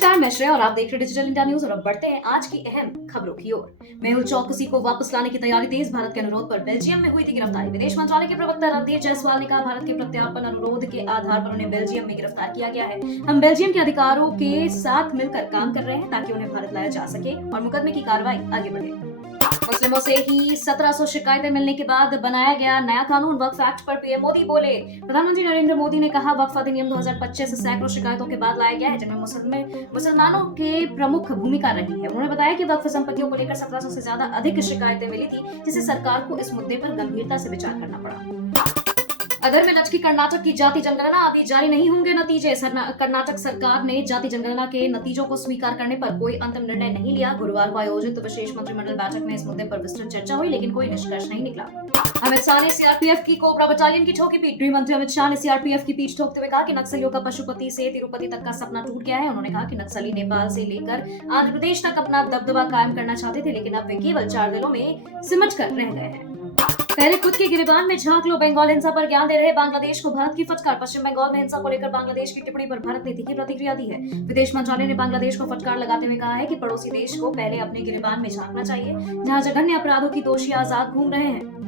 नमस्कार, मैं श्रेया और आप देख रहे हैं डिजिटल इंडिया न्यूज। और अब बढ़ते हैं आज की अहम खबरों की ओर। मेहुल चौकसी को वापस लाने की तैयारी तेज। भारत के अनुरोध पर बेल्जियम में हुई थी गिरफ्तारी। विदेश मंत्रालय के प्रवक्ता रणधीर जायसवाल ने कहा, भारत के प्रत्यार्पण अनुरोध के आधार पर उन्हें बेल्जियम में गिरफ्तार किया गया है। हम बेल्जियम के अधिकारों के साथ मिलकर काम कर रहे हैं ताकि उन्हें भारत लाया जा सके और मुकदमे की कार्रवाई आगे बढ़े। मुस्लिमों से ही 1700 शिकायतें मिलने के बाद बनाया गया नया कानून वक्फ एक्ट पर पीएम मोदी बोले। प्रधानमंत्री नरेंद्र मोदी ने कहा, वक्फ अधिनियम 2025 सैकड़ों शिकायतों के बाद लाया गया है, जिनमें मुसलमानों के प्रमुख भूमिका रही है। उन्होंने बताया कि वक्फ संपत्तियों को लेकर 1700 से ज्यादा अधिक शिकायतें मिली थी, जिससे सरकार को इस मुद्दे पर गंभीरता से विचार करना पड़ा। अदर में लटकी कर्नाटक की जाति जनगणना, अभी जारी नहीं होंगे नतीजे। कर्नाटक सरकार ने जाति जनगणना के नतीजों को स्वीकार करने पर कोई अंतिम निर्णय नहीं लिया। गुरुवार को आयोजित विशेष मंत्रिमंडल बैठक में इस मुद्दे पर विस्तृत चर्चा हुई, लेकिन कोई निष्कर्ष नहीं निकला। अमित शाह ने सीआरपीएफ की कोबरा बटालियन की ठोकी पीठ। गृह मंत्री अमित शाह ने सीआरपीएफ की पीठ ठोकते हुए कहा कि नक्सलियों का पशुपति से तिरुपति तक का सपना टूट गया है। उन्होंने कहा कि नक्सली नेपाल से लेकर आंध्र प्रदेश तक अपना दबदबा कायम करना चाहते थे, लेकिन अब वे केवल 4 जिलों में सिमट कर रह गए हैं। पहले खुद के गिरेबान में झांक लो, बंगाल हिंसा पर ज्ञान दे रहे बांग्लादेश को भारत की फटकार। पश्चिम बंगाल में हिंसा को लेकर बांग्लादेश की टिप्पणी पर भारत ने तीखी प्रतिक्रिया दी है। विदेश मंत्रालय ने बांग्लादेश को फटकार लगाते हुए कहा है कि पड़ोसी देश को पहले अपने गिरेबान में झांकना चाहिए, जहां जघन्य अपराधों की दोषी आजाद घूम रहे हैं।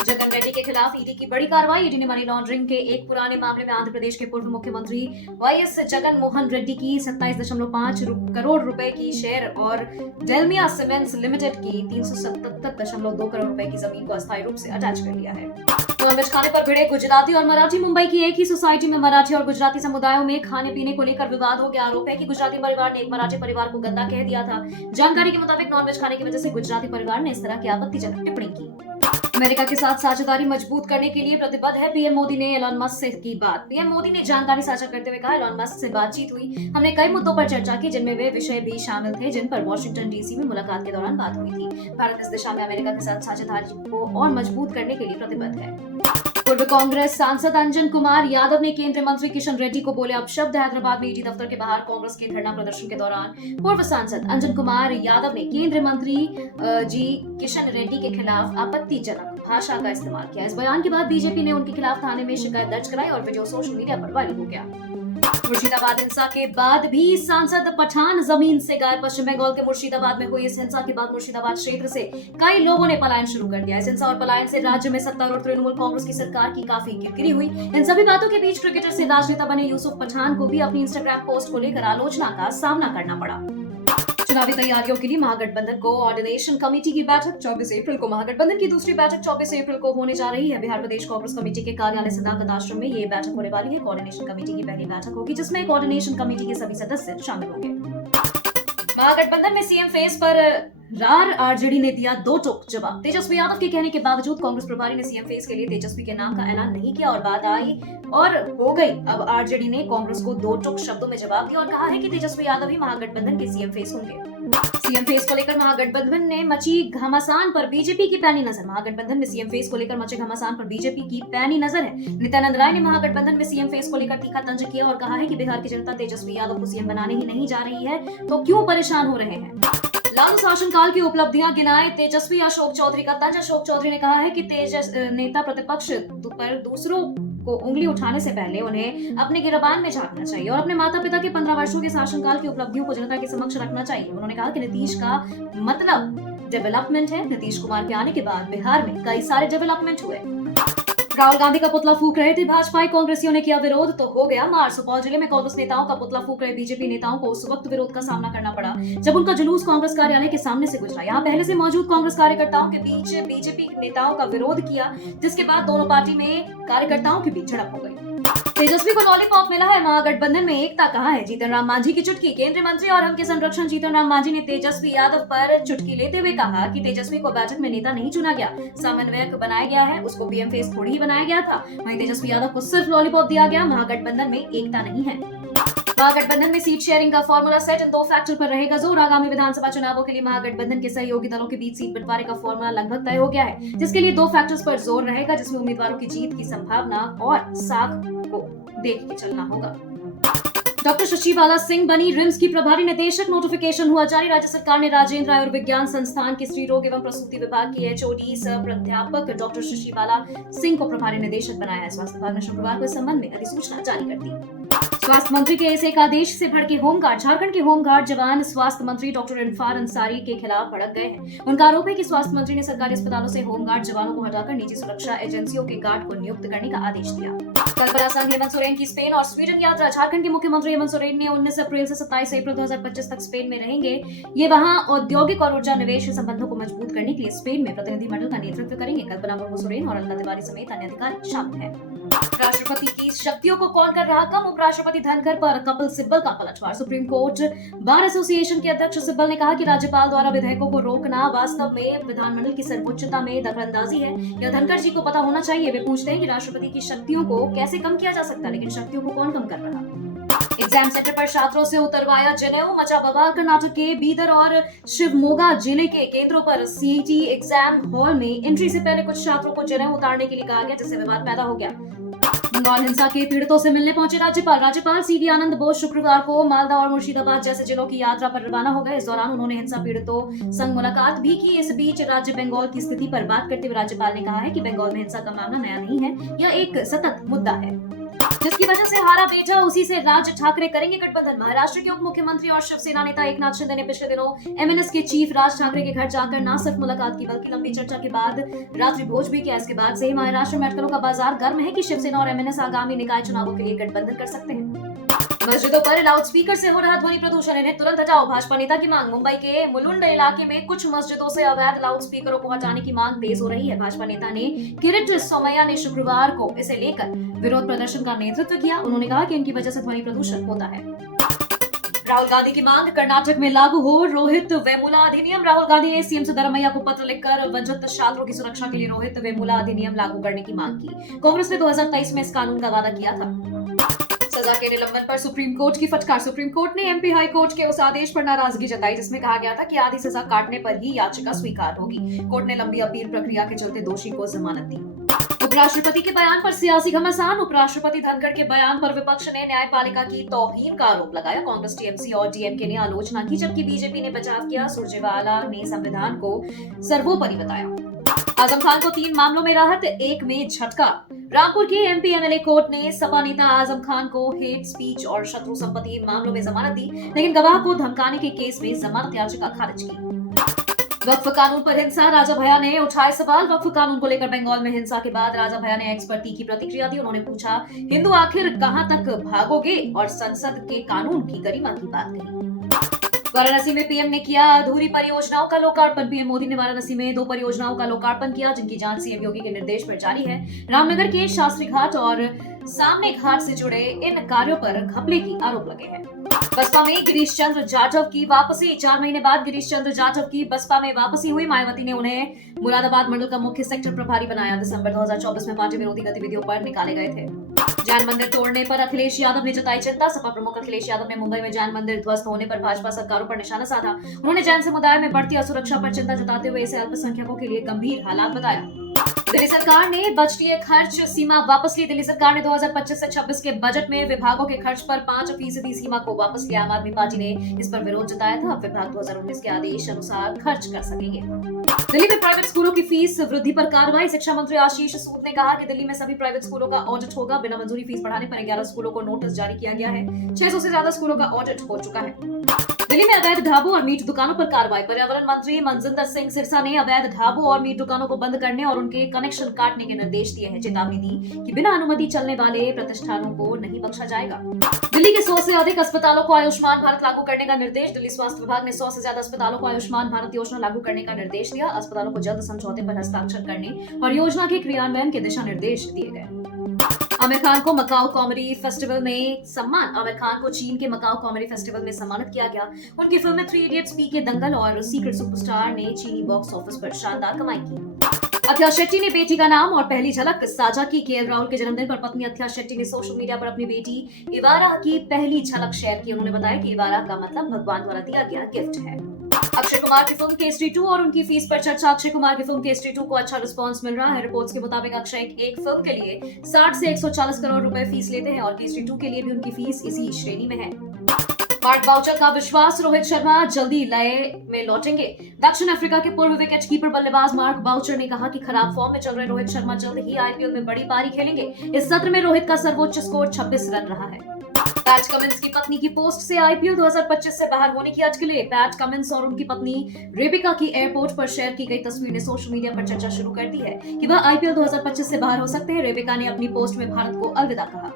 जगन रेड्डी के खिलाफ ईडी की बड़ी कार्रवाई। ईडी ने मनी लॉन्ड्रिंग के एक पुराने मामले में आंध्र प्रदेश के पूर्व मुख्यमंत्री वाईएस जगन मोहन रेड्डी की 27.5 करोड़ रुपए की शेयर और डेलमिया सीमेंट्स लिमिटेड की 377.2 करोड़ रुपए की जमीन को अस्थायी रूप से अटैच कर लिया है। नॉनवेज खाने पर भिड़े गुजराती और मराठी। मुंबई की एक ही सोसाइटी में मराठी और गुजराती समुदायों में खाने पीने को लेकर विवाद हो गया। आरोप है कि गुजराती परिवार ने एक मराठी परिवार को गंदा कह दिया था। जानकारी के मुताबिक नॉनवेज खाने की वजह से गुजराती परिवार ने इस तरह की आपत्तिजनक टिप्पणी की। अमेरिका के साथ साझेदारी मजबूत करने के लिए प्रतिबद्ध है। पीएम मोदी ने एलन मस्क से की बात। पीएम मोदी ने जानकारी साझा करते हुए कहा, एलन मस्क से बातचीत हुई। हमने कई मुद्दों पर चर्चा की, जिनमें वे विषय भी शामिल थे जिन पर वॉशिंगटन डीसी में मुलाकात के दौरान बात हुई थी। भारत इस दिशा में अमेरिका के साथ साझेदारी को और मजबूत करने के लिए प्रतिबद्ध है। पूर्व कांग्रेस सांसद अंजन कुमार यादव ने केंद्रीय मंत्री किशन रेड्डी को बोले अपशब्द। हैदराबाद में ईडी दफ्तर के बाहर कांग्रेस के धरना प्रदर्शन के दौरान पूर्व सांसद अंजन कुमार यादव ने केंद्रीय मंत्री जी किशन रेड्डी के खिलाफ आपत्तिजनक भाषा का इस्तेमाल किया। इस बयान के बाद बीजेपी ने उनके खिलाफ थाने में शिकायत दर्ज कराई और वीडियो सोशल मीडिया पर वायरल हो गया। मुर्शिदाबाद हिंसा के बाद भी सांसद पठान जमीन से गायब। पश्चिम बंगाल के मुर्शिदाबाद में हुई इस हिंसा के बाद मुर्शिदाबाद क्षेत्र से कई लोगों ने पलायन शुरू कर दिया। इस हिंसा और पलायन से राज्य में सत्तारूढ़ तृणमूल कांग्रेस की सरकार की काफी किरकिरी हुई। इन सभी बातों के बीच क्रिकेटर से राजनेता बने यूसुफ पठान को भी अपनी इंस्टाग्राम पोस्ट को लेकर आलोचना का सामना करना पड़ा। चुनावी तैयारियों के लिए महागठबंधन कोऑर्डिनेशन कमेटी की बैठक 24 अप्रैल को। महागठबंधन की दूसरी बैठक 24 अप्रैल को होने जा रही है। बिहार प्रदेश कांग्रेस कमेटी के कार्यालय सदाकत आश्रम में ये बैठक होने वाली है। कोऑर्डिनेशन कमेटी की पहली बैठक होगी, जिसमें कोऑर्डिनेशन कमेटी के सभी सदस्य शामिल होंगे। महागठबंधन में सीएम फेस पर रार आरजेडी ने दिया दो टोक जवाब। तेजस्वी यादव के कहने के बावजूद कांग्रेस प्रभारी ने सीएम फेस के लिए तेजस्वी के नाम का ऐलान नहीं किया और बात आई और हो गई। अब आरजेडी ने कांग्रेस को दो टोक शब्दों में जवाब दिया और कहा है कि तेजस्वी यादव ही महागठबंधन के सीएम फेस होंगे। सीएम फेस को लेकर महागठबंधन ने मची घमासान पर बीजेपी की पैनी नजर। महागठबंधन में सीएम फेस को लेकर मचे घमासान पर बीजेपी की पैनी नजर है। नित्यानंद राय ने महागठबंधन में सीएम फेस को लेकर तीखा तंज किया और कहा है कि बिहार की जनता तेजस्वी यादव को सीएम बनाने ही नहीं जा रही है, तो क्यों परेशान हो रहे हैं। लालू शासनकाल की उपलब्धियां गिनाए तेजस्वी। अशोक चौधरी का तंज। अशोक चौधरी ने कहा है कि नेता प्रतिपक्ष पर दूसरों को उंगली उठाने से पहले उन्हें अपने गिरबान में झांकना चाहिए और अपने माता पिता के 15 वर्षों के शासनकाल की उपलब्धियों को जनता के समक्ष रखना चाहिए। उन्होंने कहा कि नीतीश का मतलब डेवलपमेंट है। नीतीश कुमार के आने के बाद बिहार में कई सारे डेवलपमेंट हुए। राहुल गांधी का पुतला फूंक रहे थे भाजपाई कांग्रेसियों ने किया विरोध तो हो गया मार। सुपौल जिले में कांग्रेस नेताओं का पुतला फूंक रहे बीजेपी नेताओं को उस वक्त विरोध का सामना करना पड़ा जब उनका जुलूस कांग्रेस कार्यालय के सामने से गुजरा। यहाँ पहले से मौजूद कांग्रेस कार्यकर्ताओं के बीच बीजेपी नेताओं का विरोध किया, जिसके बाद दोनों पार्टी में कार्यकर्ताओं के बीच झड़प हो गई। तेजस्वी को लॉलीपॉप मिला है। महागठबंधन में एकता कहाँ है। जीतन राम मांझी की चुटकी। केंद्रीय मंत्री और हम के संरक्षण जीतन राम मांझी ने तेजस्वी यादव पर चुटकी लेते हुए कहा कि तेजस्वी को बैठक में नेता नहीं चुना गया, समन्वयक बनाया गया है, उसको पीएम फेस थोड़ी ही बनाया गया था। वहीं तेजस्वी यादव को सिर्फ लॉलीपॉप दिया गया। महागठबंधन में एकता नहीं है। महागठबंधन में सीट शेयरिंग का फॉर्मूला सेट। इन दो फैक्टर पर रहेगा जोर। आगामी विधानसभा चुनावों के लिए महागठबंधन के सहयोगी दलों के बीच सीट बंटवारे का फॉर्मूला लगभग तय हो गया है, जिसके लिए दो फैक्टर्स पर जोर रहेगा, जिसमें उम्मीदवारों की जीत की संभावना और साख को देख के चलना होगा। डॉक्टर शशि बाला सिंह बनी रिम्स की प्रभारी निदेशक। नोटिफिकेशन हुआ जारी। राज्य सरकार ने राजेंद्र आयुर्विज्ञान संस्थान के स्त्री रोग एवं प्रसूति विभाग की एचओडी सह प्राध्यापक डॉक्टर शशि बाला सिंह को प्रभारी निदेशक बनाया है। स्वास्थ्य विभाग ने शुक्रवार को इस संबंध में अधिसूचना जारी कर दी। स्वास्थ्य मंत्री के इस एक आदेश से भड़के होमगार्ड झारखंड के होमगार्ड जवान स्वास्थ्य मंत्री डॉक्टर इरफान अंसारी के खिलाफ भड़क गए हैं। उनका आरोप है कि स्वास्थ्य मंत्री ने सरकारी अस्पतालों से होमगार्ड जवानों को हटाकर निजी सुरक्षा एजेंसियों के गार्ड को नियुक्त करने का आदेश दिया। कल्पना संघ हेमंत सोरेन की स्पेन और स्वीडन यात्रा। झारखंड के मुख्यमंत्री हेमंत सोरेन ने 19 अप्रैल से 27 अप्रैल 2025 तक स्पेन में रहेंगे। ये वहां औद्योगिक और ऊर्जा निवेश संबंधों को मजबूत करने के लिए स्पेन में प्रतिनिधिमंडल का नेतृत्व करेंगे। कल्पना मुर्मू सोरेन और अलका तिवारी समेत अन्य अधिकारी शामिल हैं। राष्ट्रपति की शक्तियों को कौन कर रहा कम, उपराष्ट्रपति धनखड़ पर कपिल सिब्बल का पलटवार। सुप्रीम कोर्ट बार एसोसिएशन के अध्यक्ष सिब्बल ने कहा कि राज्यपाल द्वारा विधेयकों को रोकना वास्तव में विधानमंडल की सर्वोच्चता में दखलंदाजी है। यह धनखड़ जी को पता होना चाहिए। वे पूछते हैं कि राष्ट्रपति की शक्तियों को कैसे कम किया जा सकता है, लेकिन शक्तियों को कौन कम कर रहा। एग्जाम सेंटर पर छात्रों से उतरवाया जनेऊ, मचा बवाल। कर्नाटक के बीदर और शिवमोगा जिले के केंद्रों पर सीईटी एग्जाम हॉल में एंट्री से पहले कुछ छात्रों को जनेऊ उतारने के लिए कहा गया, जिससे विवाद पैदा हो गया। बंगाल हिंसा के पीड़ितों से मिलने पहुंचे राज्यपाल सीवी आनंद बोस शुक्रवार को मालदा और मुर्शिदाबाद जैसे जिलों की यात्रा पर रवाना हो गए। इस दौरान उन्होंने हिंसा पीड़ितों संग मुलाकात भी की। इस बीच राज्य बंगाल की स्थिति पर बात करते हुए राज्यपाल ने कहा है कि बंगाल में हिंसा का मामला नया नहीं है, यह एक सतत मुद्दा है जिसकी वजह से हारा बेटा उसी से राज ठाकरे करेंगे गठबंधन। महाराष्ट्र के उप मुख्यमंत्री और शिवसेना नेता एकनाथ शिंदे ने पिछले दिनों एमएनएस के चीफ राज ठाकरे के घर जाकर न सिर्फ मुलाकात की बल्कि लंबी चर्चा के बाद रात्रि भोज भी किया। इसके बाद से ही महाराष्ट्र में अटकलों का बाजार गर्म है कि शिवसेना और एमएनएस आगामी निकाय चुनावों के लिए गठबंधन कर सकते हैं। मस्जिदों पर लाउडस्पीकर से हो रहा ध्वनि प्रदूषण, इन्हें तुरंत हटाओ, भाजपा नेता की मांग। मुंबई के मुलुंड इलाके में कुछ मस्जिदों से अवैध लाउडस्पीकरों को हटाने की मांग तेज हो रही है। भाजपा नेता ने किरीट सोमैया ने शुक्रवार को इसे लेकर विरोध प्रदर्शन का नेतृत्व किया। उन्होंने कहा कि इनकी वजह से ध्वनि प्रदूषण होता है। राहुल गांधी की मांग, कर्नाटक में लागू हो रोहित वेमुला अधिनियम। राहुल गांधी ने सीएम सिद्धरामैया को पत्र लिखकर वंचित छात्रों की सुरक्षा के लिए रोहित वेमुला अधिनियम लागू करने की मांग की। कांग्रेस ने 2023 में इस कानून का वादा किया था। सजा के निलंबन पर सुप्रीम कोर्ट की फटकार। सुप्रीम कोर्ट ने एमपी हाई कोर्ट के उस आदेश पर नाराजगी जताई जिसमें कहा गया था कि आधी सजा काटने पर ही याचिका स्वीकार होगी। कोर्ट ने लंबी अपील प्रक्रिया के चलते दोषी को जमानत दी। उपराष्ट्रपति के बयान पर सियासी घमासान। उपराष्ट्रपति धनखड़ के बयान पर विपक्ष ने न्यायपालिका की तौहीन का आरोप लगाया। कांग्रेस, टीएमसी और डीएमके ने आलोचना की, जबकि बीजेपी ने बचाव किया। सुरजेवाला ने संविधान को सर्वोपरि बताया। आजम खान को 3 मामलों में राहत, 1 में झटका। रामपुर के एमपी एमएलए कोर्ट ने सपा नेता आजम खान को हेट स्पीच और शत्रु संपत्ति मामलों में जमानत दी, लेकिन गवाह को धमकाने के केस में जमानत याचिका खारिज की। वक्फ कानून पर हिंसा, राजा भैया ने उठाए सवाल। वक्फ कानून को लेकर बंगाल में हिंसा के बाद राजा भैया ने एक्स पर तीखी प्रतिक्रिया दी। उन्होंने पूछा, हिंदू आखिर कहां तक भागोगे, और संसद के कानून की गरिमा की बात कही। वाराणसी में पीएम ने किया अधूरी परियोजनाओं का लोकार्पण। पीएम मोदी ने वाराणसी में 2 परियोजनाओं का लोकार्पण किया, जिनकी जांच सीएम योगी के निर्देश पर जारी है। रामनगर के शास्त्री घाट और सामने घाट से जुड़े इन कार्यों पर घपले की आरोप लगे हैं। बसपा में गिरीश चंद्र जाटव की वापसी। 4 महीने बाद गिरीश चंद्र जाटव की बसपा में वापसी हुई। मायावती ने उन्हें मुरादाबाद मंडल का मुख्य सेक्टर प्रभारी बनाया। दिसंबर 2024 में पार्टी विरोधी गतिविधियों पर निकाले गए थे। जैन मंदिर तोड़ने पर अखिलेश यादव ने जताई चिंता। सपा प्रमुख अखिलेश यादव ने मुंबई में जैन मंदिर ध्वस्त होने पर भाजपा सरकारों पर निशाना साधा। उन्होंने जैन समुदाय में बढ़ती असुरक्षा पर चिंता जताते हुए इसे अल्पसंख्यकों के लिए गंभीर हालात बताया। दिल्ली सरकार ने बजटीय खर्च सीमा वापस ली। दिल्ली सरकार ने 2025 से 26 के बजट में विभागों के खर्च पर 5% सीमा को वापस लिया। आम आदमी पार्टी ने इस पर विरोध जताया था। अब विभाग 2019 के आदेश अनुसार खर्च कर सकेंगे। दिल्ली में प्राइवेट स्कूलों की फीस वृद्धि पर कार्रवाई। शिक्षा मंत्री आशीष सूद ने कहा कि दिल्ली में सभी प्राइवेट स्कूलों का ऑडिट होगा। बिना मंजूरी फीस बढ़ाने पर 11 स्कूलों को नोटिस जारी किया गया है। 600 से ज्यादा स्कूलों का ऑडिट हो चुका है। दिल्ली में अवैध ढाबों और मीट दुकानों पर कार्रवाई। पर्यावरण मंत्री मनजिंदर सिंह सिरसा ने अवैध ढाबों और मीट दुकानों को बंद करने और उनके कनेक्शन काटने के निर्देश दिए हैं। चेतावनी दी कि बिना अनुमति चलने वाले प्रतिष्ठानों को नहीं बख्शा जाएगा। दिल्ली के 100 से अधिक अस्पतालों को आयुष्मान भारत लागू करने का निर्देश। दिल्ली स्वास्थ्य विभाग ने 100 से ज्यादा अस्पतालों को आयुष्मान भारत योजना लागू करने का निर्देश दिया। अस्पतालों को जल्द समझौते पर हस्ताक्षर करने और योजना के क्रियान्वयन के दिशा निर्देश दिए गए। आमिर खान को मकाऊ कॉमेडी फेस्टिवल में सम्मान। आमिर खान को चीन के मकाऊ कॉमेडी फेस्टिवल में सम्मानित किया गया। उनकी फिल्में 3 इडियट्स, पीके दंगल और सीक्रेट सुपरस्टार ने चीनी बॉक्स ऑफिस पर शानदार कमाई की। अथ्या शेट्टी ने बेटी का नाम और पहली झलक साझा की। केएल राहुल के जन्मदिन पर पत्नी अथ्या शेट्टी ने सोशल मीडिया पर अपनी बेटी इवारा की पहली झलक शेयर की। उन्होंने बताया कि इवारा का मतलब भगवान द्वारा दिया गया गिफ्ट है। अक्षय कुमार की फिल्म केसरी 2 और उनकी फीस पर चर्चा। अक्षय कुमार की फिल्म केसरी 2 को अच्छा रिस्पांस मिल रहा है। रिपोर्ट्स के मुताबिक अक्षय एक फिल्म के लिए 60 से 140 करोड़ रुपए फीस लेते हैं और केसरी 2 के लिए भी उनकी फीस इसी श्रेणी में है। मार्क बाउचर का विश्वास, रोहित शर्मा जल्दी लय में लौटेंगे। दक्षिण अफ्रीका के पूर्व विकेट कीपर बल्लेबाज मार्क बाउचर ने कहा कि खराब फॉर्म में चल रहे रोहित शर्मा जल्द ही आईपीएल में बड़ी पारी खेलेंगे। इस सत्र में रोहित का सर्वोच्च स्कोर 26 रन रहा है। पैट कमिंस की पत्नी की पोस्ट से आईपीएल 2025 से बाहर होने की अटकलें। पैट कमिंस और उनकी पत्नी रेबिका की एयरपोर्ट पर शेयर की गई तस्वीर ने सोशल मीडिया पर चर्चा शुरू कर दी है कि वह आईपीएल 2025 से बाहर हो सकते हैं। रेबिका ने अपनी पोस्ट में भारत को अलविदा कहा।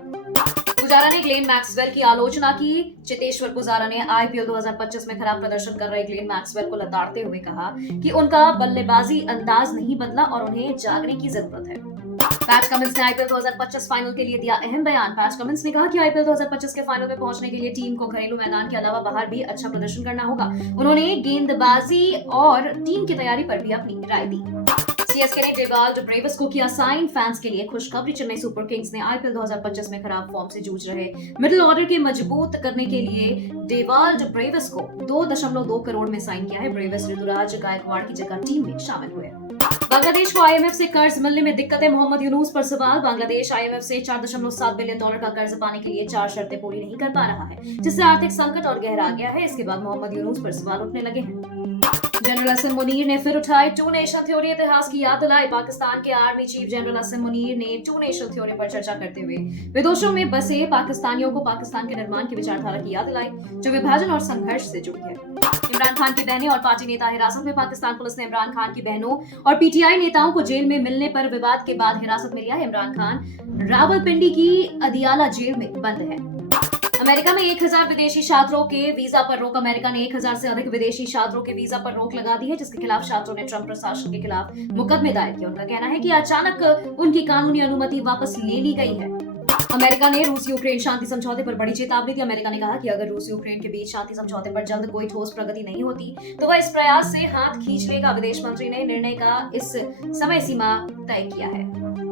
पुजारा ने ग्लेन मैक्सवेल की आलोचना की। चेतेश्वर पुजारा ने आईपीएल 2025 में खराब प्रदर्शन कर रहे ग्लेन मैक्सवेल को लताड़ते हुए कहा कि उनका बल्लेबाजी अंदाज नहीं बदला और उन्हें जागने की जरूरत है। पैट कमिंस ने आईपीएल 2025 फाइनल के लिए दिया अहम बयान। पैट कमिंस ने कहा कि आईपीएल 2025 के फाइनल में पहुंचने के लिए टीम को घरेलू मैदान के अलावा बाहर भी अच्छा प्रदर्शन करना होगा। उन्होंने गेंदबाजी और टीम की तैयारी पर भी अपनी राय दी। सीएसके ने डेवाल्ड ब्रेवस को किया साइन। फैंस के लिए खुशखबरी। चेन्नई सुपर किंग्स ने आईपीएल 2025 में खराब फॉर्म से जूझ रहे मिडिल ऑर्डर के मजबूत करने के लिए डेवाल्ड ब्रेवस को 2.2 करोड़ में साइन किया है। ब्रेवस ऋतुराज गायकवाड़ की जगह टीम में शामिल हुए। बांग्लादेश को आईएमएफ से कर्ज मिलने में दिक्कतें। मोहम्मद यूनुस पर सवाल। बांग्लादेश आईएमएफ से $4.7 बिलियन का कर्ज पाने के लिए 4 शर्तें पूरी नहीं कर पा रहा है, जिससे आर्थिक संकट और गहरा गया है। इसके बाद मोहम्मद यूनुस पर सवाल उठने लगे हैं। जनरल असम मुनीर ने फिर उठाई टू नेशन थ्योरी इतिहास की याद दिलाई। पाकिस्तान के army chief general Assam Munir ने टू नेशन थ्योरी पर चर्चा करते हुए विदेशों में बसे पाकिस्तानियों को पाकिस्तान के निर्माण की विचारधारा की याद दिलाई, जो विभाजन और संघर्ष से जुड़ी है। इमरान खान की बहनें और पार्टी नेता हिरासत में। पाकिस्तान पुलिस ने इमरान खान की बहनों और पीटीआई नेताओं को जेल में मिलने पर विवाद के बाद हिरासत में लिया है। इमरान खान रावलपिंडी की अदियाला जेल में बंद है। अमेरिका में 1000 विदेशी छात्रों के वीजा पर रोक। अमेरिका ने 1000 से अधिक विदेशी छात्रों के वीजा पर रोक लगा दी है, जिसके खिलाफ छात्रों ने ट्रंप प्रशासन के खिलाफ मुकदमे दायर किए। उनका कहना है कि अचानक उनकी कानूनी अनुमति वापस ले ली गई है। अमेरिका ने रूस यूक्रेन शांति समझौते पर बड़ी चेतावनी दी। अमेरिका ने कहा कि अगर रूस यूक्रेन के बीच शांति समझौते पर जल्द कोई ठोस प्रगति नहीं होती तो वह इस प्रयास से हाथ खींच लेगा। विदेश मंत्री ने निर्णय का इस समय सीमा तय किया है।